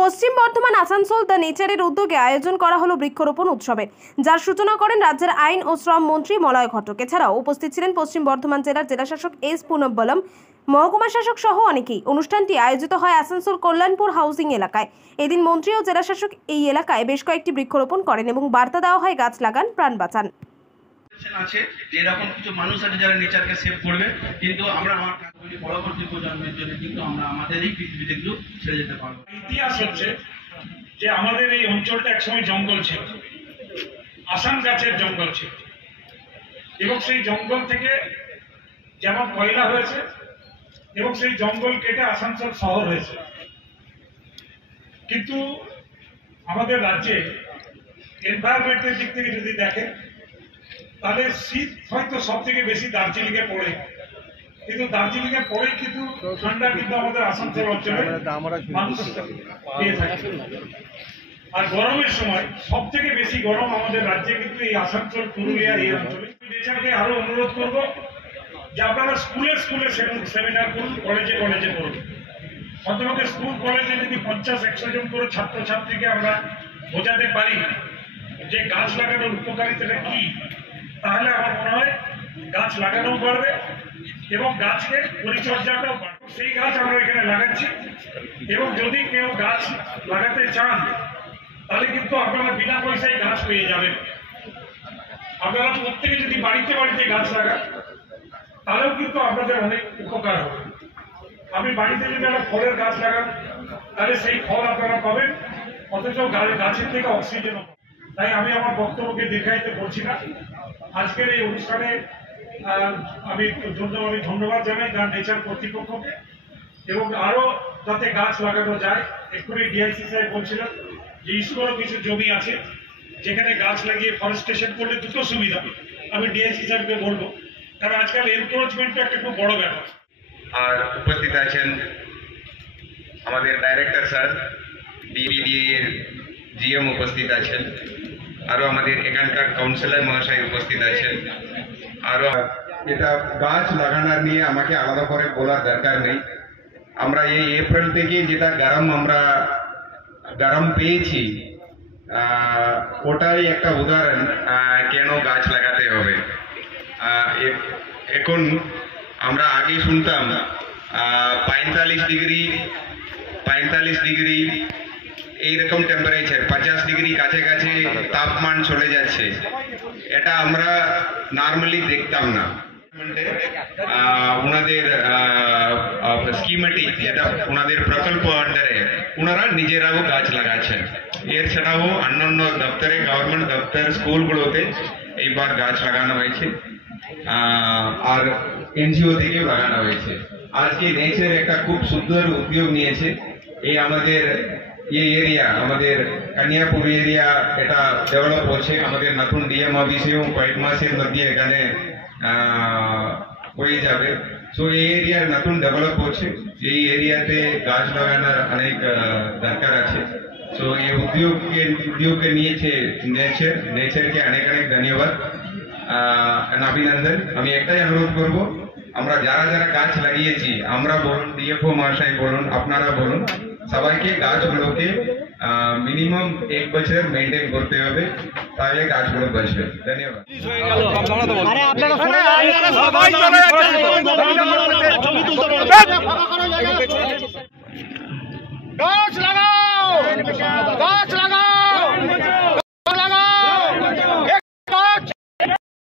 পশ্চিম Bardhaman Asansol the নেচারের উদ্যোগে আয়োজন করা হলো বৃক্ষরোপণ উৎসবের, যার সূচনা করেন রাজ্যের আইন ও শ্রম মন্ত্রী মলয় ঘটক। এছাড়াও উপস্থিত ছিলেন পশ্চিম বর্ধমান জেলার জেলাশাসক এস পুনব্বলম, মহকুমা শাসক সহ অনেকেই। অনুষ্ঠানটি আয়োজিত হয় আসানসোল কল্যাণপুর হাউসিং এলাকায়। এদিন মন্ত্রী ও জেলাশাসক এই এলাকায় বেশ কয়েকটি বৃক্ষরোপণ করেন এবং বার্তা দেওয়া হয় গাছ লাগান, প্রাণ বাঁচান। আছে যে এরকম কিছু মানুষ আছে যারা নেচারকে সেভ করবে, কিন্তু আমরা আমার পরবর্তী প্রজন্মের জন্য কিন্তু আমরা আমাদের এই পৃথিবীতে একটু ছেড়ে যেতে পারবো। ইতিহাস হচ্ছে যে আমাদের এই অঞ্চলটা একসময় জঙ্গল ছিল, আসাম গাছের জঙ্গল ছিল, এবং সেই জঙ্গল থেকে যেমন কয়লা হয়েছে এবং সেই জঙ্গল কেটে আসানসোল শহর হয়েছে। কিন্তু আমাদের রাজ্যে এনভায়রনমেন্টের দিক থেকে যদি দেখেন তাহলে শীত হয়তো সব থেকে বেশি দার্জিলিংয়ে পড়ে, কিন্তু দার্জিলিংয়ে পড়ে কিন্তু ঠান্ডা কিন্তু আমাদের আসানসোল অঞ্চলে মানুষ পেয়ে থাকে। আর গরমের সময় সব থেকে বেশি গরম আমাদের রাজ্যে কিন্তু এই আসানসোল, পুরুলিয়া এই অঞ্চলে। নেচারকে আরো অনুরোধ করবো যে আপনারা স্কুলে স্কুলে সেমিনার করুন, কলেজে কলেজে করুন। অন্তত স্কুল কলেজে যদি 50-100 জন করে ছাত্রছাত্রীকে আমরা বোঝাতে পারি যে গাছ লাগানোর উপকারিতাটা কি, তাহলে আমার মনে হয় গাছ লাগানোও পারবে এবং গাছকে পরিচর্যাটাও পারবে। সেই গাছ আমরা এখানে লাগাচ্ছি, এবং যদি কেউ গাছ লাগাতে চান তাহলে কিন্তু আপনারা বিনা পয়সায় গাছ পেয়ে যাবেন। আপনারা প্রত্যেকে যদি বাড়িতে বাড়িতে গাছ লাগান তাহলেও কিন্তু আপনাদের অনেক উপকার হবে। আপনি বাড়িতে যদি একটা ফলের গাছ লাগান তাহলে সেই ফল আপনারা পাবেন, অথচ গাছের থেকে অক্সিজেনও। তাই আমি আমার বক্তব্যকে দীর্ঘায়িত করছি না। আজকের এই অনুষ্ঠানে আমি ধন্যবাদ জানাই দ্য নেচার কর্তৃপক্ষকে, এবং আরো যাতে গাছ লাগানো যায়। এক্ষুনি ডিআইসি সাহেব বলছিলেন যে ইস্কোরও কিছু জমি আছে যেখানে গাছ লাগিয়ে ফরেস্টেশন করলে দুটো সুবিধা। আমি ডিআইসি সাহেবকে বলবো, কারণ আজকাল এনক্রোচমেন্টটা একটা খুব বড় ব্যাপার। আর উপস্থিত আছেন আমাদের ডাইরেক্টর স্যার, ডিবিডি এর জিএম উপস্থিত আছেন, আরো আমাদের এখানকার কাউন্সিলর মহাশয় উপস্থিত আছেন। আরো এটা গাছ লাগানোর নিয়ে আমাকে আলাদা করে বলার দরকার নেই। আমরা এই এপ্রিল থেকে যেটা গরম পেয়েছি, ওটাই একটা উদাহরণ কেন গাছ লাগাতে হবে। এখন আমরা আগে শুনতাম 45 ডিগ্রি এইরকম টেম্পারেচার, 50 ডিগ্রি কাছাকাছি তাপমান চলে যাচ্ছে। এটা আমরা নর্মালি দেখতাম না। ওনাদের স্কিমেটিক যেটা ওনাদের প্রকল্প আন্ডারে ওনারা নিজেরাও গাছ লাগাচ্ছেন। এর ছাড়াও অন্যান্য দপ্তরে, গভর্নমেন্ট দপ্তর, স্কুলগুলোতে এইবার গাছ লাগানো হয়েছে, আর এনজিও থেকে লাগানো হয়েছে। আজকে নেচার একটা খুব সুন্দর উদ্যোগ নিয়েছে। এই আমাদের এই এরিয়া, আমাদের কানিয়াপুর এরিয়া, এটা ডেভেলপ হচ্ছে। আমাদের নতুন ডিএম অফিসেও কয়েক মাসের মধ্যে এখানে হয়ে যাবে। তো এই এরিয়া নতুন ডেভেলপ হচ্ছে, এই এরিয়াতে গাছ লাগানোর অনেক দরকার আছে। তো এই উদ্যোগকে নিয়েছে নেচারকে অনেক অনেক ধন্যবাদ, অভিনন্দন। আমি একটাই অনুরোধ করবো, আমরা যারা যারা গাছ লাগিয়েছি, আমরা বলুন, ডিএফও মহাশয় বলুন, আপনারা বলুন, সবাইকে গাছগুলোকে মিনিমাম 1 বছর মেনটেন করতে হবে, তাহলে গাছগুলো বাঁচবে। ধন্যবাদ।